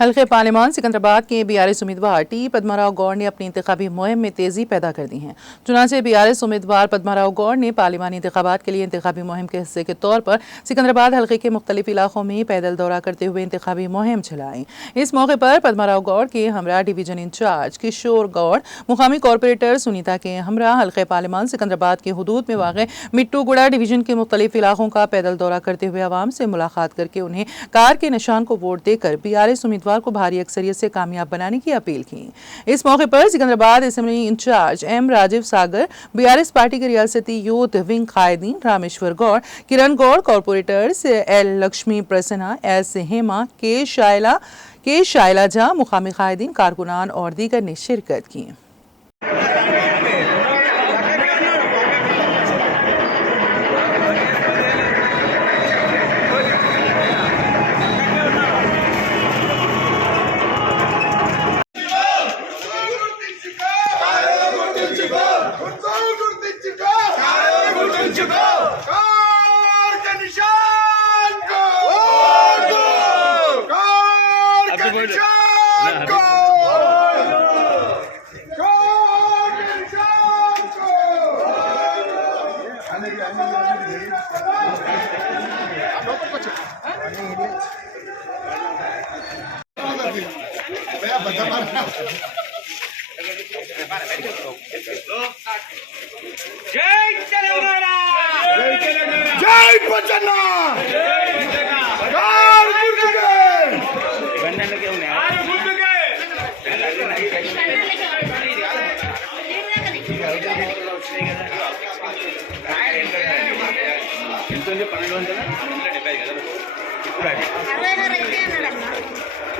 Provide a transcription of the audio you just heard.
हल्के पार्लिमान सिकंदराबाद के बीआरएस उम्मीदवार टी पद्माराव गौड़ ने अपनी इंतखाबी मुहिम में तेजी पैदा कर दी है। चुनांचे बीआरएस उम्मीदवार पद्माराव गौड़ ने पार्लिमानी इंतखाबात के लिए इंतखाबी मुहिम के हिस्से के तौर पर सिकंदराबाद हल्के के मुख्तलिफ इलाकों में पैदल दौरा करते हुए इंतखाबी मुहिम चलाई। इस मौके पर पद्माराव गौड़ के हमरा डिवीजन इंचार्ज किशोर गौड़, मुकामी कॉरपोरेटर सुनीता के हमरा हल्के पार्लिमान सिकंदराबाद के हुदूद में वाक़ मिट्टूगुड़ा डिवीजन के मुख्तलिफ इलाकों का पैदल दौरा करते हुए आवाम से मुलाकात करके उन्हें कार के निशान को वोट देकर बीआरएस उम्मीदवार को भारी अक्सरियत से कामयाब बनाने की अपील की। इस मौके पर Secunderabad assembly incharge M Rajeev Sagar, BRS party के रियासती यूथ विंग कायदीन Rameshwar Goud, Kiran Goud, corporators L Lakshmi Prasanna, S Hema, K Shailaja, मुकामी कायदीन, कारकुनान और दीगर ने शिरकत की। जय तेलंगाना, जय बचना।